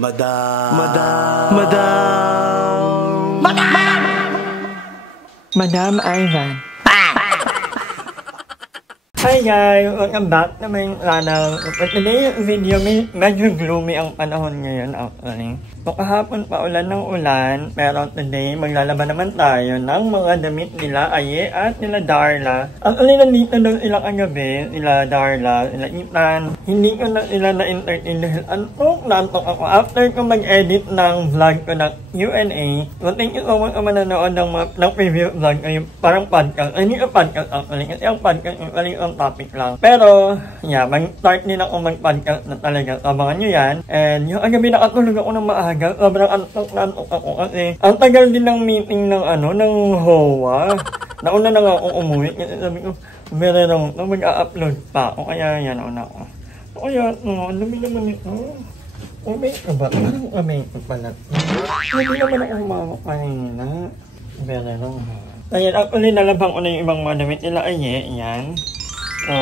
Madam Ivan. Hi guys! Welcome back to my channel. For today's video, medyo gloomy ang panahon ngayon actually. So kahapon pa ulan ng ulan, pero today maglalaban naman tayo ng mga damit nila Aye at nila Darla. Actually nandito daw sila kagabi, nila Darla, nila Ethan. Hindi ko na sila na-entertain dahil antok ako. After ko mag-edit ng vlog ko ng Q&A, so thank you so much kung mananood ng preview vlog ko yung parang podcast. Ay, hindi ko podcast actually, kasi ang podcast yung ang topic lang. Pero, yeah, mag-start nila akong mag-podcast na talaga. Abangan nyo yan. And yung kagabi nakatulog ako ng maaga. Sobrang antok ako kasi ang tagal din ng meeting ng ng HOA. Nauna na nga akong umuwi kasi sabi ko, meron na mag-a-upload pa ako. Kaya yan, nauna ako. Kaya, ang dami naman ito. Umay ka ba? Parang umay ka pala. Hindi naman ako humawak kanina. Meron. Kaya actually nalabang ko na yung ibang mga damit nila. Aye, yan. So,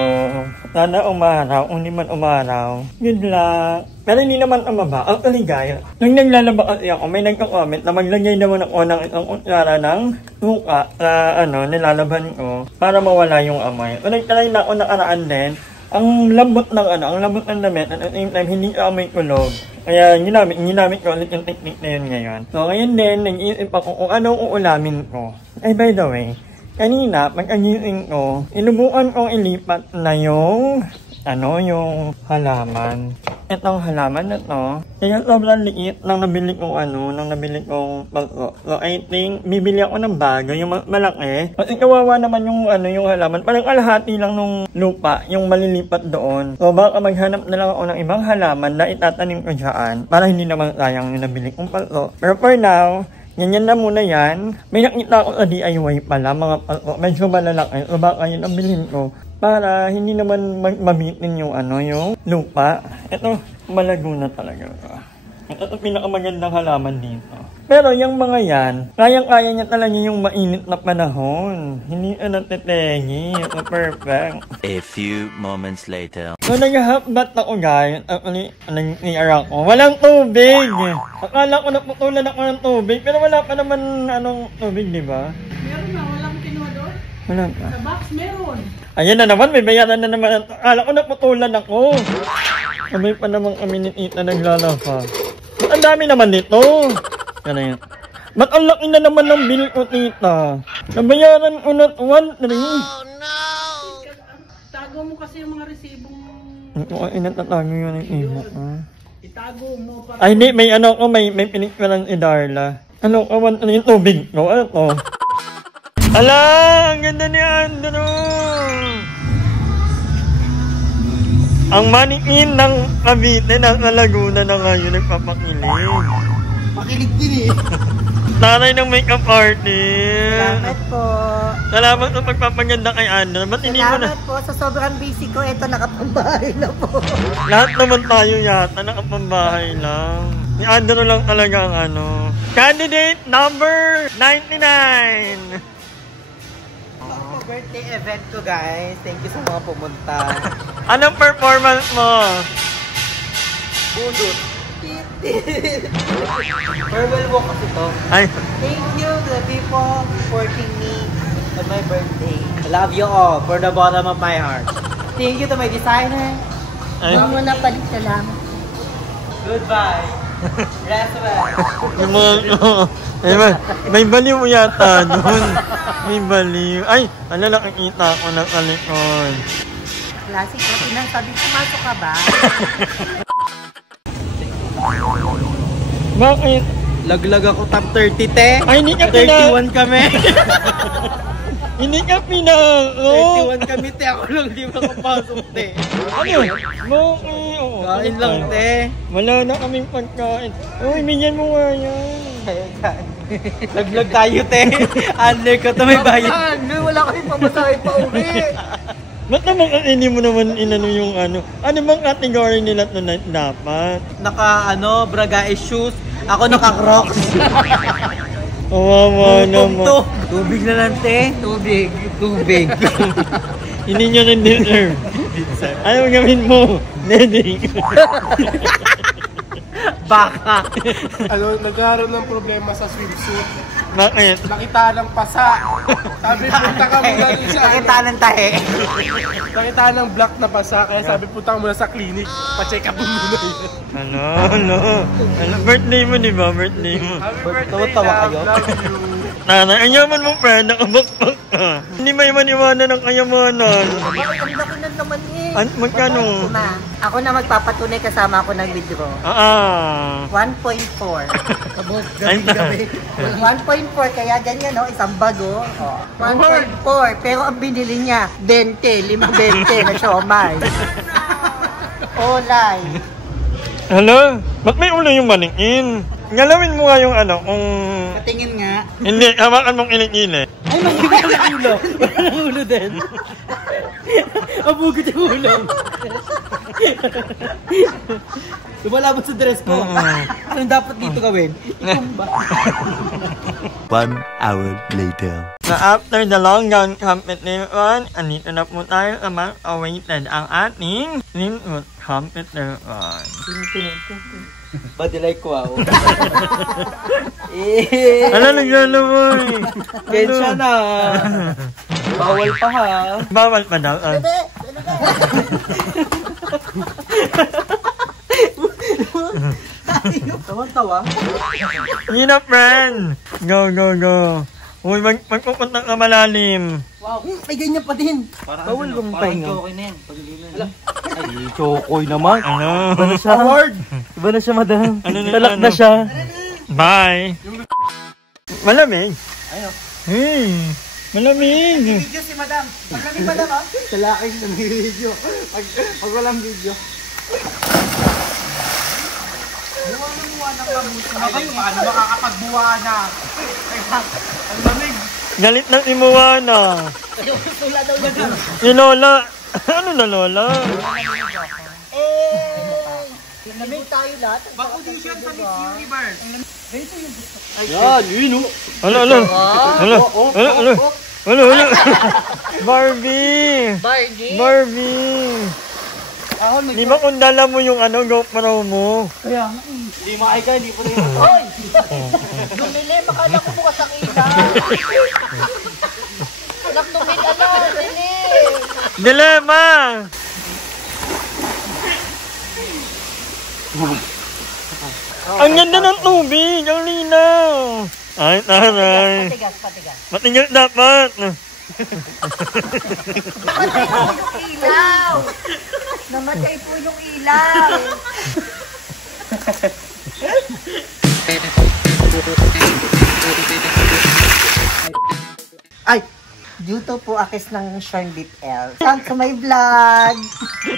sana umaraw, hindi man umaraw. Good luck. Pero hindi naman umaba. Actually guys, nung naglalaba kasi ako, may nagka-comment na maglagay naman ako ng isang kutsara ng suka sa nilalaban ko para mawala yung amoy. So, nagtry na ako nakaraan din. Ang lambot ng damit at at the same time, hindi ka amoy kulog. Kaya ginamit ko ulit yung technique na yun ngayon. So, ngayon din, nag-iisip ako kung anong uulamin ko. Ay, by the way, kanina, pag-agising ko, inubukan kong ilipat na yung halaman. Itong halaman na to, kaya sobrang liit nang nabili kong bago. So, I think, bibili ako ng bago, yung malaki. Kasi kawawa naman yung halaman. Parang kalahati lang nung lupa, yung malilipat doon. So, baka maghanap na lang ako ng ibang halaman na itatanim ko dyan, para hindi naman sayang yung nabili kong bago. Pero for now, yan na muna yan. May nakita ko sa DIY pala, mga palko. Medyo malalaki. So baka yun ang bilhin ko. Para hindi naman mamitin yung lupa. Ito, malago na talaga. Ito pinakamagandang halaman dito. Pero yung mga yan, kayang-kaya niya talaga yung mainit na panahon. Hindi natetengi. Perfect. A few moments later. So nag-half-bath ako guys. Actually, nag-iara ko. Walang tubig! Akala ko naputulan ako ng tubig. Pero wala pa naman tubig, di ba? Meron na, walang kinuha doon. Wala pa. Sa box, meron. Ayan na naman, may bayaran na naman. Akala ko naputulan ako. Sabay pa naman kami ni Tita naglalaba. Ang dami naman dito. Ano yun? Ba't ang laki na naman ng bill ko, Tita? Nabayaran ko na 1-3. Oh no! Tago mo kasi yung mga resibong... Ito ay natatago yun ang imo. Itago mo para... Ay, hindi. May pinikwalan si Darla. Yung tubig ko? Ano to? Ala! Ang ganda ni Andrew! Ang manikin ng Cavite nasa Laguna na ngayon nagpapakilig. Pakilig din eh. Taray ng makeup artist. Salamat po. Salamat sa pagpapaganda kay Andrew. Ba't hindi mo na? Salamat po. Sa sobrang busy ko, ito nakapambahay na po. Lahat naman tayo yata nakapambahay lang. Si Andrew lang talaga ang Candidate number 99. Birthday event ko guys. Thank you sa mga pumunta. Anong performance mo? Budot. Farewell walk kasi to. Ay. Thank you to the people supporting me on my birthday. I love you all for the bottom of my heart. Thank you to my designer. Ay. Muna pa rin salamat. Goodbye. Rest well. May baliw yata doon. May baliw. Ay, nakikita ko na kalikod. Classic na pinagsabi, pumasok ka ba? Bakit? Laglag ako top 30, te. Ay, hindi ka 31 kami. Hindi ka pinako. 31 kami, te. Ako lang di makapasok, te. Kain lang, te. Wala na kaming pagkain. Uy, bigyan mo nga yan. Laglag tayo, te. Under ko to, may bayad. Wala kami pamasahe pa uwi. Ba't naman hindi mo naman yung ano bang category nila tonight dapat? Naka Braga shoes. Ako naka Crocs. Wawa naman. Tubig na lang, te. Tubig. Hindi nyo rin deserve. Ano gawin mo? Neding. Baka. Nagkaroon ng problema sa swimsuit. Bakit? Nakita ng pasa. Sabi, punta ka muna dun sa Nakita ng tahe. Nakita ng black na pasa. Kaya sabi, punta ka muna sa clinic. Pa-check up mo muna yun. Ano? Birthday mo, di ba? Birthday mo. Happy Tawa kayo? love you. Nanay, ang yaman mo, friend. Nakabakbak ka. Hindi may maniwala ng kayamanan. Bakit ang laki na naman eh? Magkano? Ako na magpapatunay kasama ako ng withdraw. 1.4. Kabos, gabi-gabi. 1.4, kaya ganyan, no? Isang bago. 1.4, pero ang binili niya, 20, 5-20 na siomay. Olay. Hala, ba't may ulo yung maningin? Galawin mo nga yung ano, kung... Katingin nga. Hindi, hawakan mong ilig-ilig. Ay, mag-iba ng ulo. Wala ng ulo din. Ang bugod yung ulo. Lumalabot sa dress ko. Anong dapat dito gawin? Itumba. 1 hour later. Na after the long gun competition, andito na po tayo naman awaited ang ating Linwood competition. Badilay ko ako. Ano naglalamoy? Kensya na. Bawal pa ha. Bawal pa daw. Tawan-tawa. Hindi na, friend. Go, go, go. Uy, magpupunta ka malalim. Wow, may ganyan pa din. Bawal kong pahinga. Okay na yan. Ay, chokoy naman. Ano? Iba na siya. Iba na siya, madam. Ano na, Talak ano? na siya. Bye. Malamig. Ayun. Hey, malamig. Video si madam. Malamig madam ha? Sa laking ng video. Pag walang video. Buwa ng mabuti. Ay, paano makakapagbuwa na? Ang lamig. Galit na si Moana. Wala daw na. Si Lola. Ano na Lola? Lamig tayo lahat. Bako din siya sa Miss Universe. Yan, yun o. Ano, ano? Ano? Ano, ano? Ano, ano? Barbie! Barbie! Di ba kung dala mo yung ano, GoPro mo? Kaya, hindi makaika, hindi po rin. Hoy! Dumili, makala ko bukas ang ina. Anak, dumili, anak, dili. Dilema! Ang ganda ng tubig! Ang linaw! Ay, taray! Patigas, patigas. Matigas dapat! Namatay po yung ilaw! Namatay po yung ilaw! Ay! Dito po akis ng Sean Beef L. Welcome to my vlog!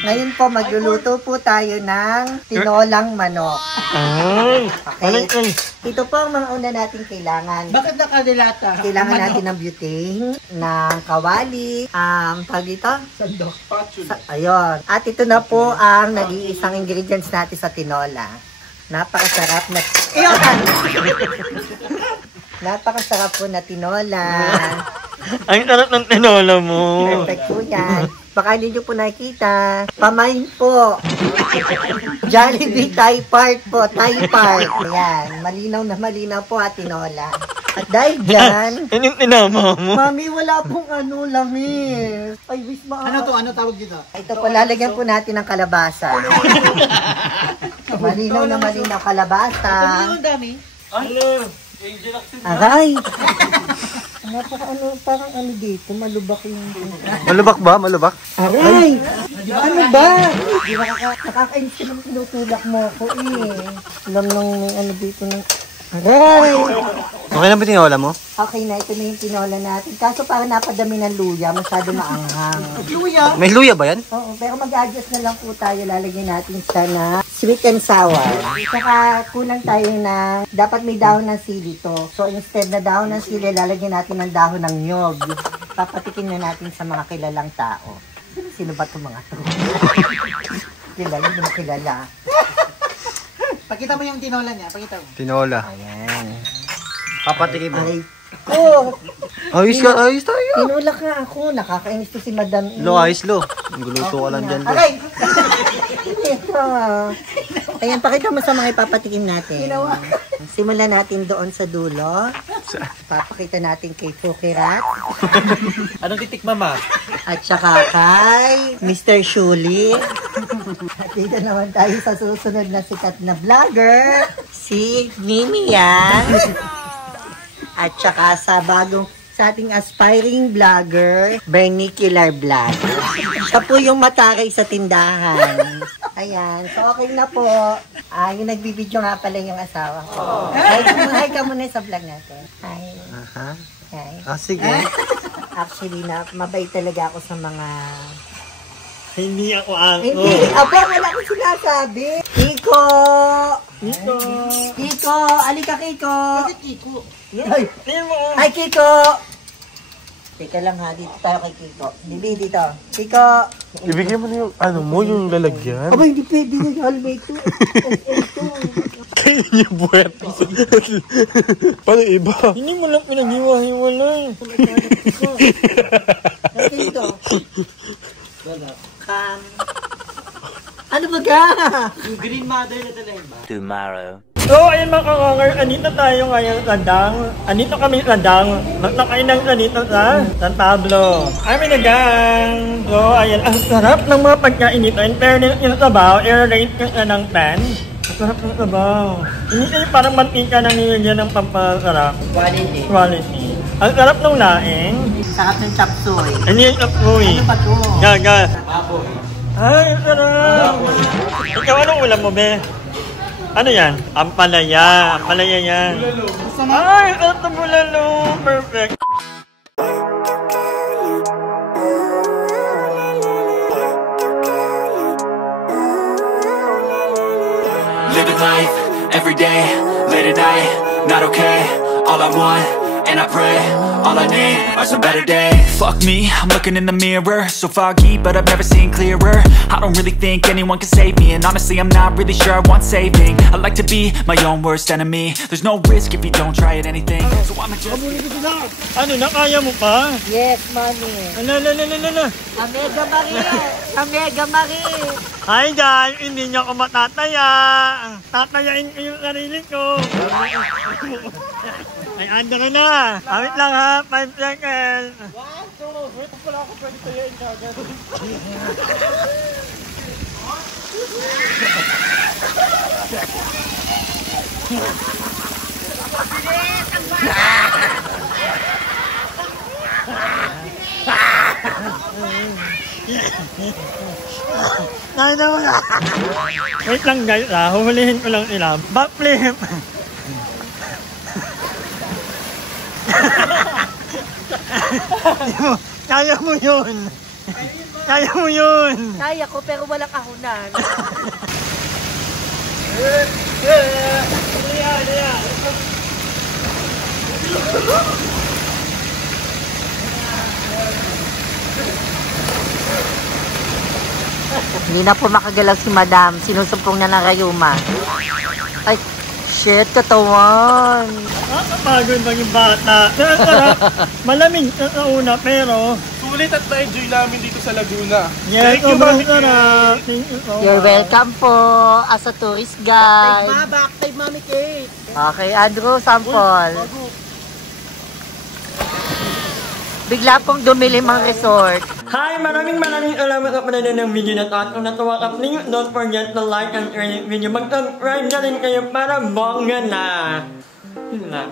Ngayon po magluluto po tayo ng tinolang manok. Ay! Alay, ay! Ito po ang mga una nating kailangan. Bakit nakadilata? Kailangan natin ng butane, ng kawali, tawag dito? Sandok. Ayun. At ito na po ang nag-iisang ingredients natin sa tinola. Napakasarap na... Napakasarap po na tinola. Ang sarap ng tinola mo! Perfect po yan. Baka hindi nyo po nakikita. Pamain po. Jollibee Thai part po. Thai part. Ayan. Malinaw na malinaw po at tinola. At dahil dyan... Yan yung tinama mo. Mami, wala pong ano langis. Ay, wish ma... Ano to? Ano tawag dito? Ito po, lalagyan po natin ng kalabasa. Malinaw na malinaw kalabasa. Ang dami. Ano? Aray! Napaka ano, parang ano dito, malubak yung... Malubak ba? Malubak? Aray! Ano ba? Nakakainis ka naman tinutulak mo ako eh. Alam nang may ano dito ng... Aray! Okay lang ba tinola mo? Okay na, ito na yung tinola natin. Kaso parang napadami ng luya, masyado maanghang. Luya. May luya ba yan? Oo, pero mag-adjust na lang po tayo. Lalagyan natin siya na sweet and sour. Saka kulang tayo na dapat may dahon ng sili to. So instead na dahon ng sili, lalagyan natin ng dahon ng nyog. Papatikin na natin sa mga kilalang tao. Sino ba itong mga to? Kilala, hindi mo kilala. Pakita mo yung tinola niya. Pakita mo. Tinola. Ayan. Papatikin mo. Ay, oh, Ayos ka, ayos tayo. tinulak nga ako. Nakakainis to si Madam E. Lo, ayos lo. Guluto ka lang dyan. Aray! Ito. Ayan, pakita mo sa mga ipapatikim natin. Simulan natin doon sa dulo. Papakita natin kay Fukirat. Anong titik, mama? At saka kay Mr. Shuli. At dito naman tayo sa susunod na sikat na vlogger, si Mimi yan. At saka sa ating aspiring vlogger, Bernie Killer Vlog. Siya po yung mataray sa tindahan. Ayan, so okay na po. Yung nagbibideo nga pala yung asawa ko. Hi ka muna sa vlog natin. Hi. Hi. Sige. Actually, mabait talaga ako sa mga... Hindi ako ako. Hindi, aba, wala akong sinasabi. Kiko! Kiko! Alika, Kiko! Bakit Kiko? Ay, Kiko! Teka lang ha, dito tayo kay Kiko. Bibi, dito. Kiko! Ibigay mo na yung, yung lalagyan. Aba, hindi pwede na yung halme ito. Kaya niya buwet. Paano iba? Hindi mo lang pinag-iwa-hiwalay. Dito. Ano ba ka? Yung green mother na talaga. Tomorrow. So, ayun mga kakonger, andito tayo ngayon sa Dang. Andito kami sa Dang. Nakakain lang dito sa San Pablo. Ay, may nagang. So, ayan, ang sarap ng mga pagkain dito. In fairness, yung sabaw, i-rate ko siya ng 10. Ang sarap ng sabaw. Hindi kayo parang mantika na nilagyan ng pampasarap. Quality. Ang sarap ng laing. Sarap ng chop suey. Ano yung chapsuy? Ano ba ito? Gaga. Ay, ang sarap. Ikaw, anong ulam mo, be? Ano yan? Ampalaya. Ampalaya yan. Ay, ito bulalo. Perfect. Living life, every day, late at night, not okay. All I want, and I pray, all I need are some better days. Fuck me, I'm looking in the mirror, so foggy, but I've never seen clearer. I don't really think anyone can save me, and honestly I'm not really sure I want saving. I like to be my own worst enemy. There's no risk if you don't try at anything, so I'ma just... Ano na, kaya mo pa? Yes, mommy. Ano. Amega Marie! Amega Marie! Hi guys, hindi niyo ako matataya. Tatayain ko yung sarili ko. Ay, ando na. Awit lang ha, 5 seconds. Wait, pala ako pwede tayain ka agad. Wait lang guys ha, huhulihin ko lang sila. Backflip. Kaya mo yun. Kaya mo yun. Kaya ko pero walang kahunan. Hindi na po makagalaw si Madam. Sinusumpong na ng rayuma. Ay, shit, katawan. Nakapagod maging bata. Malamig sa una pero... Sulit at na-enjoy namin dito sa Laguna. Yes, Thank you, Mami sarap. Thank you so You're much. welcome po as a tourist guide. Back, Mami Kate. Okay, Andrew, sample. Bigla pong dumilim ang resort. Hi! Maraming salamat sa panonood ng video na ito. At kung natuwa ka, please don't forget to like and share this video. Mag-subscribe na rin kayo para bongga na. Yun na.